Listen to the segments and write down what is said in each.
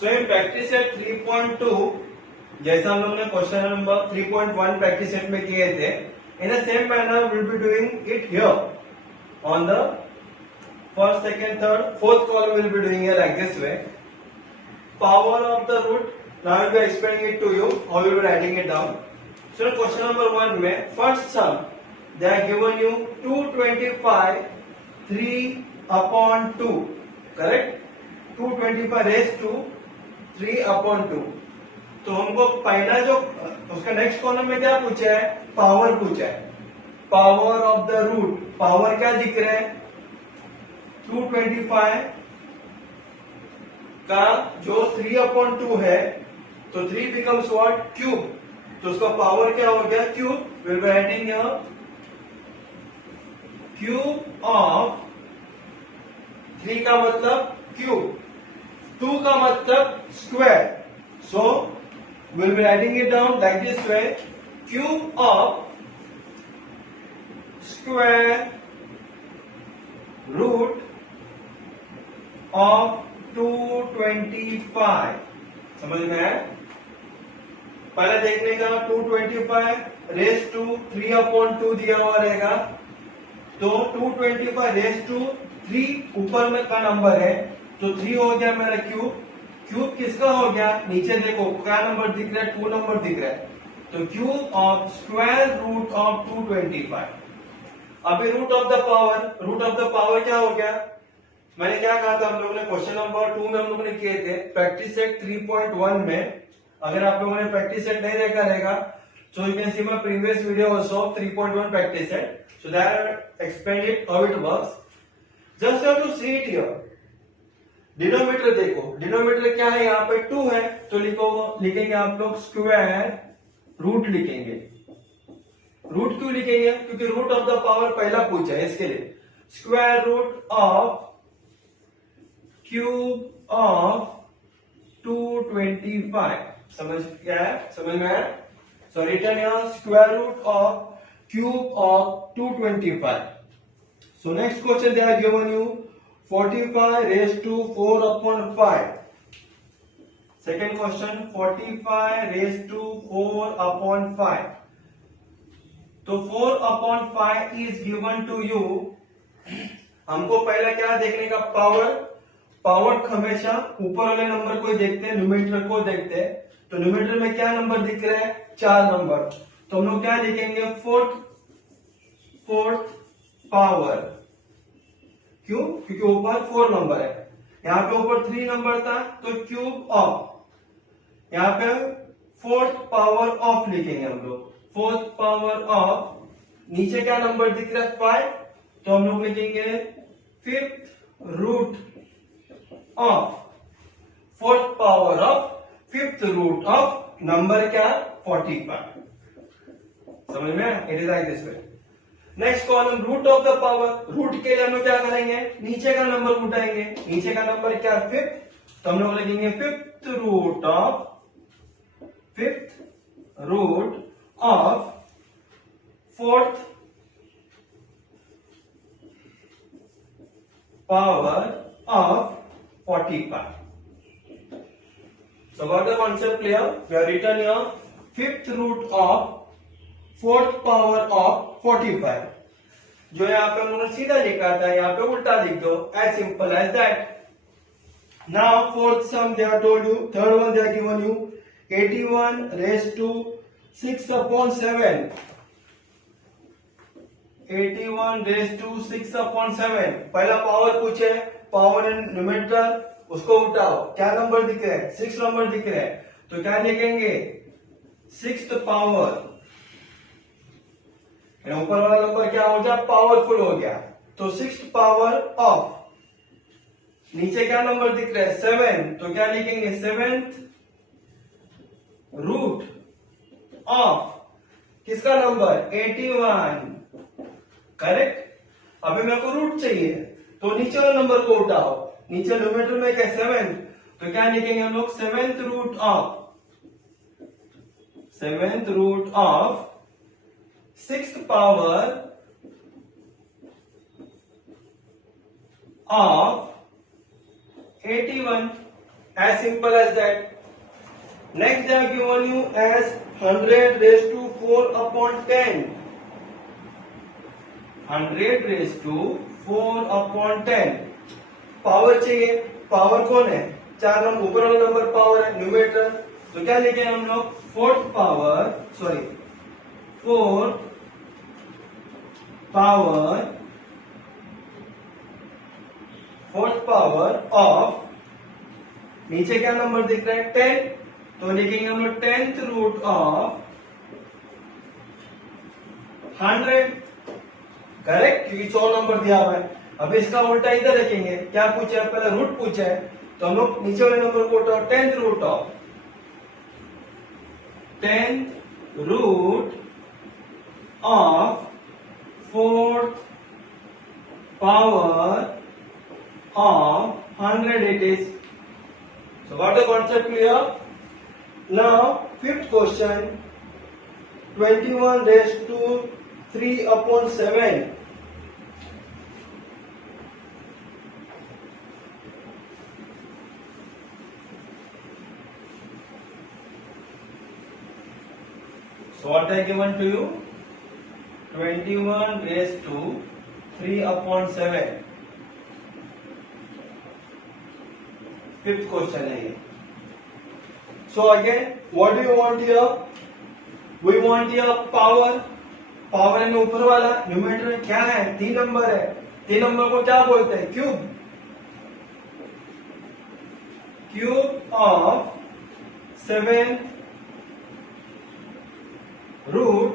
So in practice set 3.2 जैसा हम लोग ने क्वेश्चन नंबर 3.1 प्रैक्टिस सेट में किए थे, in the same manner will be doing it here on the first, second, third, fourth column will be doing it like this way. Power of the root. Now I will be explaining it to you. How we will be writing it down. So question number 1 में first sum they are given you 225 3 upon 2. Correct? 225 raised to 3 upon 2. तो हमको पहला जो उसका next column में क्या पूछा है, पावर पूछा है. Power of the root, power क्या दिख रहा है 225 का जो 3/2 है, तो 3 बिकम्स व्हाट, क्यूब. तो उसका पावर क्या हो गया, cube. Will be writing here cube of 3 का मतलब क्यूब, 2 का मतलब square. So will be writing it down like this way, cube of square root of 225. समझ में आया. पहले देखने का 225 रेस टू 3/2 दिया हुआ रहेगा. तो 225 रेस टू 3 ऊपर में का नंबर है, तो 3 हो गया मेरा क्यूब. क्यूब किसका हो गया, नीचे देखो क्या नंबर दिख रहा है, 2 नंबर दिख रहा है. तो cube of square root of 225. अभी root of the power, root of the power क्या हो गया, मैंने क्या कहा था हम लोगों ने क्वेश्चन नंबर 2 में हम लोगों ने किए थे प्रैक्टिस सेट 3.1 में. अगर आप लोगों ने प्रैक्टिस सेट नहीं देखा रहेगा, so you can see my previous video also 3.1 practice set. So that explain it how it works. Just have to see it here. Denominator देखो, डिनोमिनेटर क्या है, यहाँ पे 2 है, तो लिखेंगे आप लोग स्क्वायर रूट लिखेंगे. रूट क्यों लिखेंगे, क्योंकि रूट ऑफ द पावर पहला पूछा है, इसके लिए square root of cube of 225. समझ क्या है, समझ में आया. So return your square root of cube of 225. So next question they are given you 45 raise to 4/5. Second question 45 raise to 4/5. तो 4/5 इज गिवन टू यू. हमको पहला क्या देखने का, पावर. पावर हमेशा ऊपर वाले नंबर को देखते हैं, न्यूमरेटर को देखते हैं. तो न्यूमरेटर में क्या नंबर दिख रहा है, 4 नंबर. तो हम लोग क्या लिखेंगे, फोर्थ पावर. क्यों, क्योंकि ऊपर 4 नंबर है. यहाँ पे ऊपर 3 नंबर था, तो क्यूब ऑफ, यहाँ पे फोर्थ पावर ऑफ लिखेंगे हम लोग. फोर्थ पावर ऑफ, नीचे क्या नंबर दिख रहा है 5, तो हम लोग लिखेंगे fifth root of fourth power of fifth root of number क्या 45. समझ में, it is like this way. Next column root of the power. Root के लिए हम लोग क्या करेंगे, नीचे का नंबर उठाएंगे. नीचे का नंबर क्या, फिफ्थ, तो हम लोग लिखेंगे fifth root of fourth power of 45. So what the concept clear? We have written here fifth root of fourth power of 45. जो यहाँ पे उन्होंने सीधा लिखा था, यहाँ पे उल्टा लिख दो. As simple as that. Now fourth sum they have told you. Third one they have given you 81 raised to 6/7. 81 raised to 6/7. पहला पावर पूछे, पावर इन न्यूमरेटर, उसको उठाओ. क्या नंबर दिख रहा है, 6 नंबर दिख रहा है. तो क्या लिखेंगे, 6th पावर. ऊपर वाला नंबर क्या हो गया, पावरफुल हो गया. तो 6th पावर ऑफ, नीचे क्या नंबर दिख रहा है 7, तो क्या लिखेंगे 7th रूट ऑफ किसका नंबर 81. करेक्ट. अभी मेरे को रूट चाहिए, तो नीचे वाले नंबर को उठाओ. नीचे न्यूमरेटर में क्या 7, तो क्या लिखेंगे हम लोग 7th root of 6th power of 81. as simple as that. Next they have given you as 100 raised to 4 upon 10. 100 raised to 4 upon 10. Power चाहिए, पावर कौन है? 4 नंबर ऊपर वाला नंबर पावर है, न्यूमरेटर. तो क्या लिखे हम लोग? फोर्थ पावर ऑफ, नीचे क्या नंबर दिख रहा है? 10. तो लिखेंगे हम लोग 10th रूट ऑफ 100. करेक्ट, क्योंकि 100 नंबर दिया हुआ है. अब इसका उल्टा इधर रखेंगे. क्या पूछा है? पहले रूट पूछा है, तो हम लोग नीचे वाले नंबर को उठाओ. 10th root of 4th power of 100 it is. So what the concept clear? Now fifth question, 21 raised to 3 upon 7. So what I given to you? 21 raised to 3 upon 7. Fifth question है ये. So again, what do you want here? We want here power. Power है ऊपर वाला, numerator में क्या है? 3 number है. 3 number को क्या बोलते हैं? Cube. Cube of 7 root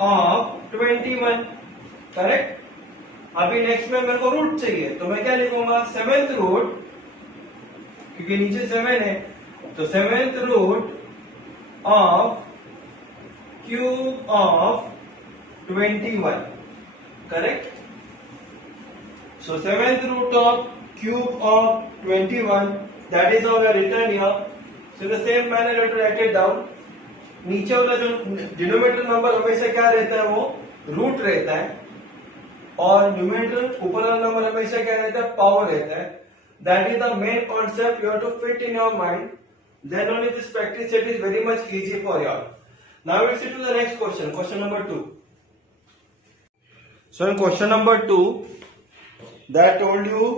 of 21. Correct. अभी नेक्स्ट में मेरे को रूट चाहिए, तो मैं क्या लिखूंगा? 7th रूट, क्योंकि नीचे 7 है, तो 7th root of cube of 21. Correct. So 7th root of cube of 21, that is how we are written here. So in the same manner you have to write it down. नीचे वाला जो denominator number हमेशा क्या रहता है? वो root रहता है, और न्यूमरेटर ऊपर वाला नंबर हमेशा क्या रहता है? पावर रहता है. That is the main concept you have to fit in your mind. Then only this practice set is very much easy for you. Now will see to the next question, question number 2. So in question number 2, that told you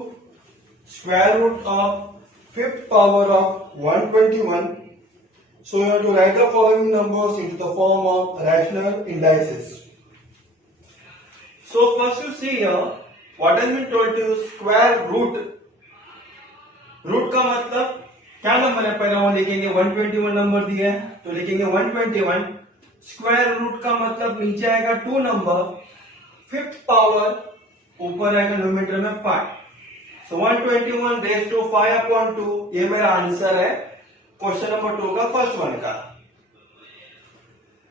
square root of 5th power of 121. So you have to write the following numbers into the form of rational indices. So first you see here, what has been told to you? Square root. Root का मतलब क्या number है? पहले वो लिखेंगे 121 number दिया है, तो लिखेंगे 121. स्क्वायर रूट का मतलब नीचे आएगा 2 नंबर, 5th पावर ऊपर आएगा न्यूमरेटर में 5. So 121 raised to 5 upon 2, ये मेरा आंसर है क्वेश्चन नंबर 2 का फर्स्ट वन का.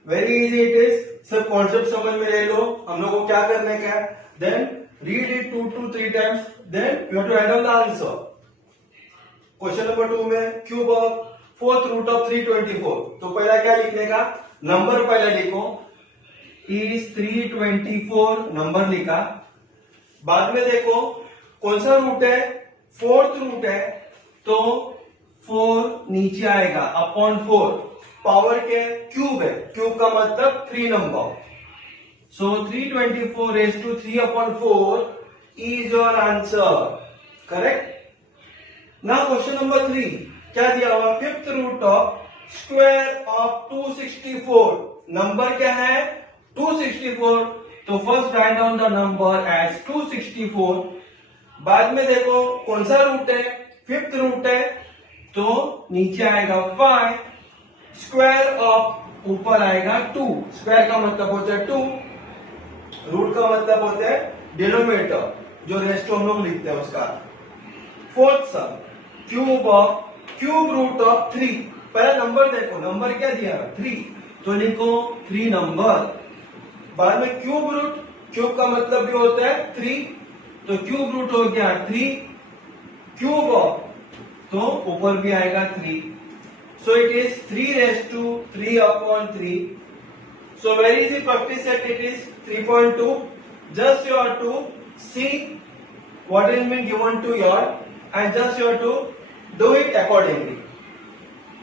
Very easy it is. सिर्फ कॉन्सेप्ट समझ में ले लो. हम लोग को क्या करने का है? Then read it 2 to 3 times, then you have to write down the answer. Question number 2 में cube of 4th root of 324. तो पहला क्या लिखने का? नंबर पहले लिखो, इज 324 नंबर लिखा. बाद में देखो कौन सा रूट है? 4th रूट है, तो 4 नीचे आएगा अपॉन 4. पावर के क्यूब है, क्यूब का मतलब 3 number. So 324 raise to 3 upon 4 is your answer. Correct. Now question number 3 क्या दिया हुआ? 5th root of square of 264. Number क्या है? 264. तो first write down the number as 264. बाद में देखो कौन सा रूट है? 5th रूट है, तो नीचे आएगा 5. स्क्वायर ऑफ ऊपर आएगा 2. स्क्वायर का मतलब होता है 2, रूट का मतलब होता है डिनोमिनेटर, जो रेस्ट हम लोग लिखते हैं उसका. 4th some cube root of 3. पहला नंबर देखो, नंबर क्या दिया? 3, तो लिखो 3 नंबर. बाद में क्यूब रूट, क्यूब का मतलब भी होता है 3, तो क्यूब रूट हो गया 3. क्यूब ऑफ, तो ऊपर भी आएगा 3. So it is 3 raise to 3 upon 3. So very easy practice set it is 3.2. Just you are to see what has been given to your and just you have to do it accordingly.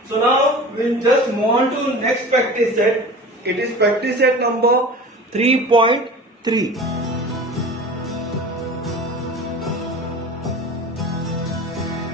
So now we'll just move on to next practice set. It is practice set number 3.3.